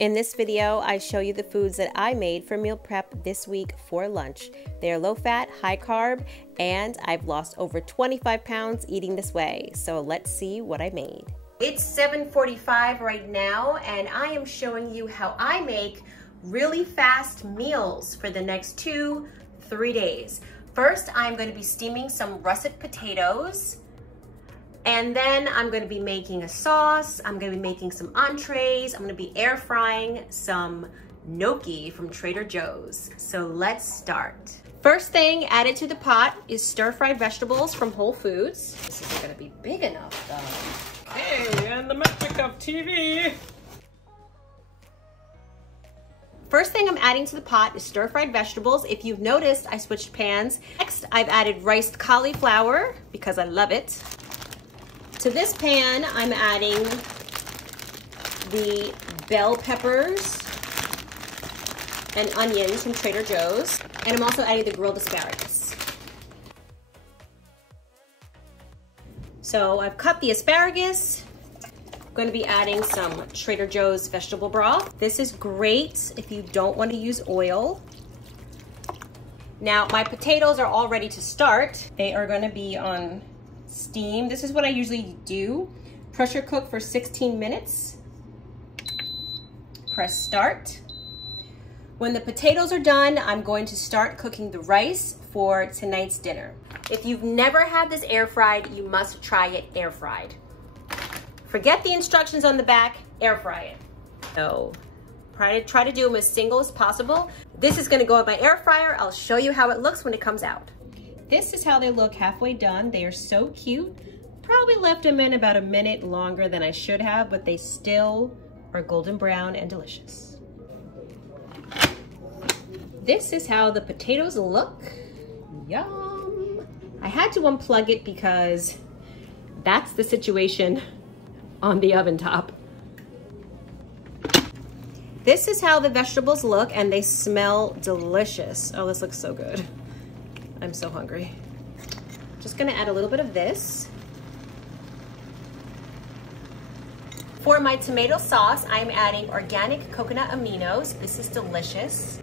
In this video, I show you the foods that I made for meal prep this week for lunch. They are low fat, high carb, and I've lost over 25 pounds eating this way. So let's see what I made. It's 7:45 right now, and I am showing you how I make really fast meals for the next 2-3 days. First, I'm going to be steaming some russet potatoes. And then I'm going to be making a sauce. I'm going to be making some entrees. I'm going to be air frying some gnocchi from Trader Joe's. So let's start. First thing added to the pot is stir-fried vegetables from Whole Foods. This isn't going to be big enough though. Hey, and the magic of TV. First thing I'm adding to the pot is stir-fried vegetables. If you've noticed, I switched pans. Next, I've added riced cauliflower because I love it. To this pan, I'm adding the bell peppers and onions from Trader Joe's. And I'm also adding the grilled asparagus. So I've cut the asparagus. I'm going to be adding some Trader Joe's vegetable broth. This is great if you don't want to use oil. Now my potatoes are all ready to start. They are going to be on steam. This is what I usually do. Pressure cook for 16 minutes. Press start. When the potatoes are done, I'm going to start cooking the rice for tonight's dinner. If you've never had this air fried, you must try it air fried. Forget the instructions on the back, air fry it. So try to do them as single as possible. This is going to go in my air fryer. I'll show you how it looks when it comes out. This is how they look halfway done. They are so cute. Probably left them in about a minute longer than I should have, but they still are golden brown and delicious. This is how the potatoes look. Yum. I had to unplug it because that's the situation on the oven top. This is how the vegetables look, and they smell delicious. Oh, this looks so good. I'm so hungry. Just gonna add a little bit of this. For my tomato sauce, I'm adding organic coconut aminos. This is delicious.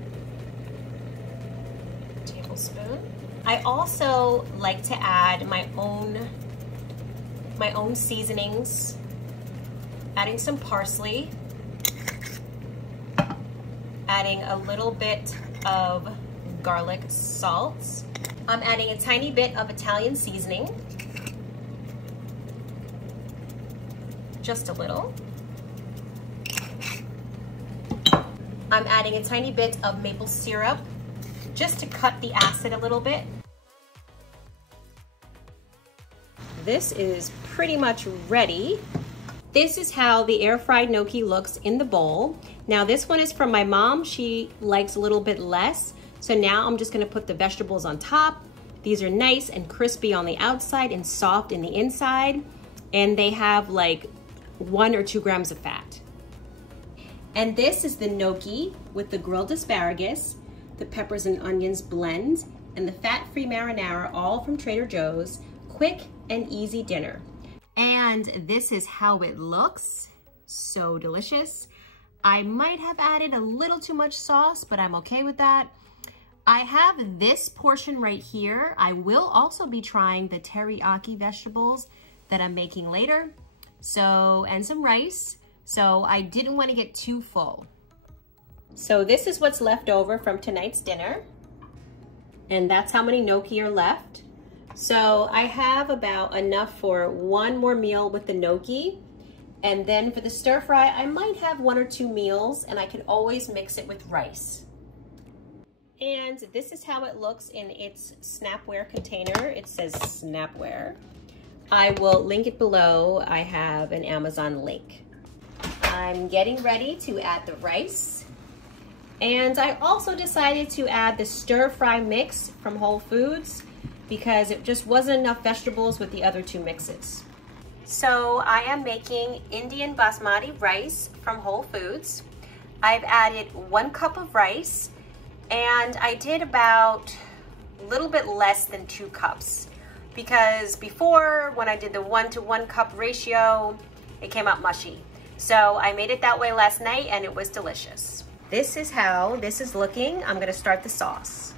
A tablespoon. I also like to add my own seasonings. Adding some parsley. Adding a little bit of garlic salt. I'm adding a tiny bit of Italian seasoning. Just a little. I'm adding a tiny bit of maple syrup just to cut the acid a little bit. This is pretty much ready. This is how the air fried gnocchi looks in the bowl. Now this one is from my mom. She likes a little bit less. So now I'm just gonna put the vegetables on top. These are nice and crispy on the outside and soft in the inside. And they have like 1 or 2 grams of fat. And this is the gnocchi with the grilled asparagus, the peppers and onions blend, and the fat-free marinara, all from Trader Joe's. Quick and easy dinner. And this is how it looks. So delicious. I might have added a little too much sauce, but I'm okay with that. I have this portion right here. I will also be trying the teriyaki vegetables that I'm making later. So, and some rice. So I didn't want to get too full. So this is what's left over from tonight's dinner. And that's how many gnocchi are left. So I have about enough for one more meal with the gnocchi. And then for the stir fry, I might have 1 or 2 meals, and I can always mix it with rice. And this is how it looks in its Snapware container. It says Snapware. I will link it below. I have an Amazon link. I'm getting ready to add the rice. And I also decided to add the stir fry mix from Whole Foods because it just wasn't enough vegetables with the other 2 mixes. So I am making Indian Basmati rice from Whole Foods. I've added 1 cup of rice, and I did about a little bit less than 2 cups because before, when I did the 1 to 1 cup ratio, it came out mushy. So I made it that way last night and it was delicious. This is how this is looking. I'm gonna start the sauce.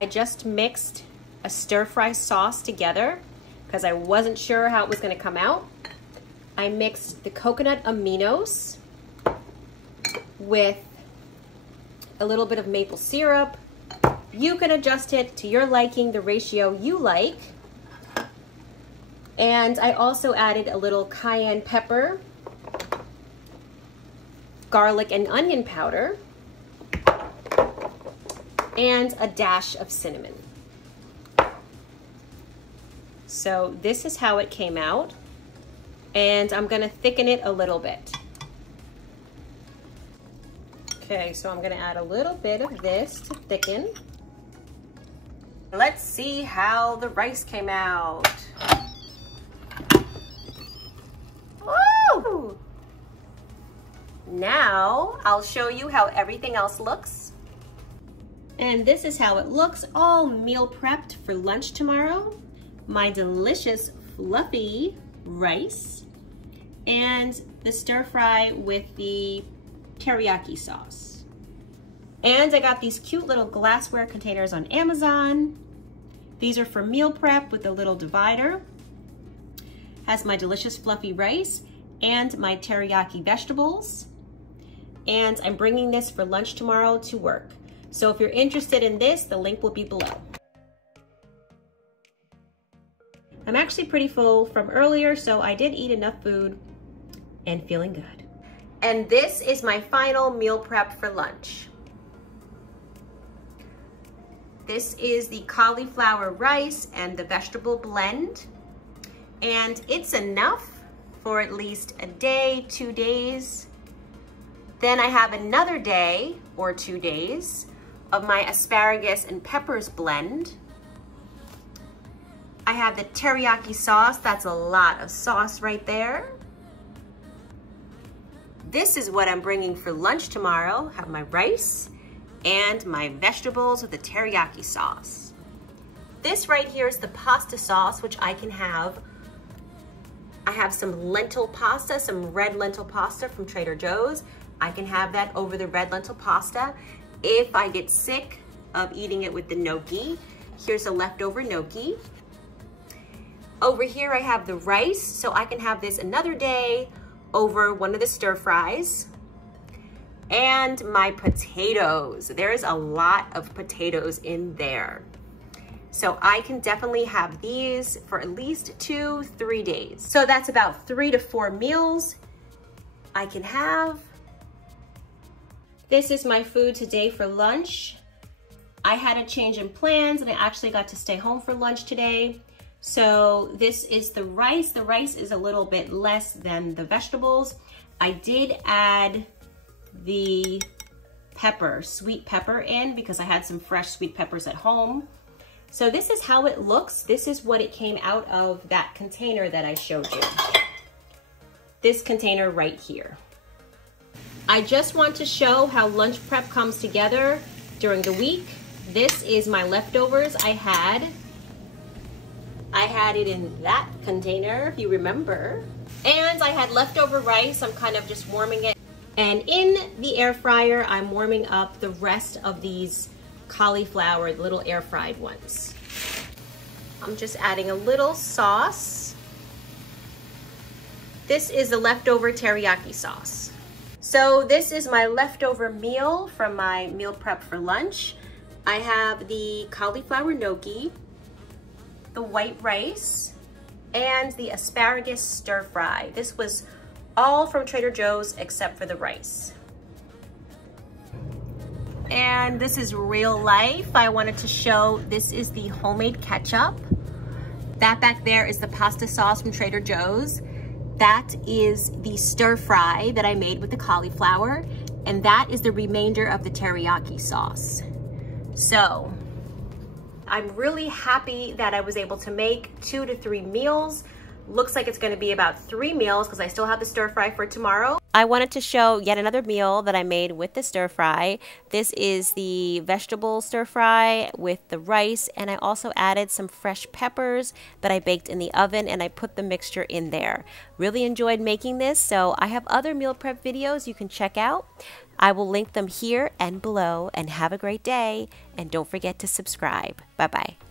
I just mixed a stir-fry sauce together because I wasn't sure how it was gonna come out. I mixed the coconut aminos with a little bit of maple syrup. You can adjust it to your liking, the ratio you like. And I also added a little cayenne pepper, garlic and onion powder, and a dash of cinnamon. So this is how it came out. And I'm gonna thicken it a little bit. Okay, so I'm gonna add a little bit of this to thicken. Let's see how the rice came out. Woo! Now I'll show you how everything else looks. And this is how it looks, all meal prepped for lunch tomorrow. My delicious fluffy rice and the stir fry with the teriyaki sauce. And I got these cute little glassware containers on Amazon. These are for meal prep with a little divider. Has my delicious fluffy rice and my teriyaki vegetables. And I'm bringing this for lunch tomorrow to work. So if you're interested in this, the link will be below. I'm actually pretty full from earlier, so I did eat enough food and feeling good. And this is my final meal prep for lunch. This is the cauliflower rice and the vegetable blend. And it's enough for at least a day, 2 days. Then I have another day or 2 days of my asparagus and peppers blend. I have the teriyaki sauce. That's a lot of sauce right there. This is what I'm bringing for lunch tomorrow. Have my rice and my vegetables with the teriyaki sauce. This right here is the pasta sauce, which I can have. I have some lentil pasta, some red lentil pasta from Trader Joe's. I can have that over the red lentil pasta. If I get sick of eating it with the gnocchi, here's a leftover gnocchi. Over here I have the rice, so I can have this another day over one of the stir fries. And my potatoes. There's a lot of potatoes in there. So I can definitely have these for at least 2-3 days. So that's about 3 to 4 meals I can have. This is my food today for lunch. I had a change in plans and I actually got to stay home for lunch today. So this is the rice. The rice is a little bit less than the vegetables. I did add the pepper, sweet pepper in because I had some fresh sweet peppers at home. So this is how it looks. This is what it came out of that container that I showed you. This container right here. I just want to show how lunch prep comes together during the week. This is my leftovers I had it in that container, if you remember. And I had leftover rice. I'm kind of just warming it. And in the air fryer, I'm warming up the rest of these cauliflower, the little air fried ones. I'm just adding a little sauce. This is the leftover teriyaki sauce. So this is my leftover meal from my meal prep for lunch. I have the cauliflower gnocchi, the white rice, and the asparagus stir fry. This was all from Trader Joe's except for the rice. And this is real life. I wanted to show, this is the homemade ketchup. That back there is the pasta sauce from Trader Joe's. That is the stir fry that I made with the cauliflower. And that is the remainder of the teriyaki sauce. So I'm really happy that I was able to make 2 to 3 meals Looks like it's gonna be about 3 meals because I still have the stir fry for tomorrow. I wanted to show yet another meal that I made with the stir fry. This is the vegetable stir fry with the rice, and I also added some fresh peppers that I baked in the oven, and I put the mixture in there. Really enjoyed making this, so I have other meal prep videos you can check out. I will link them here and below, and have a great day, and don't forget to subscribe. Bye-bye.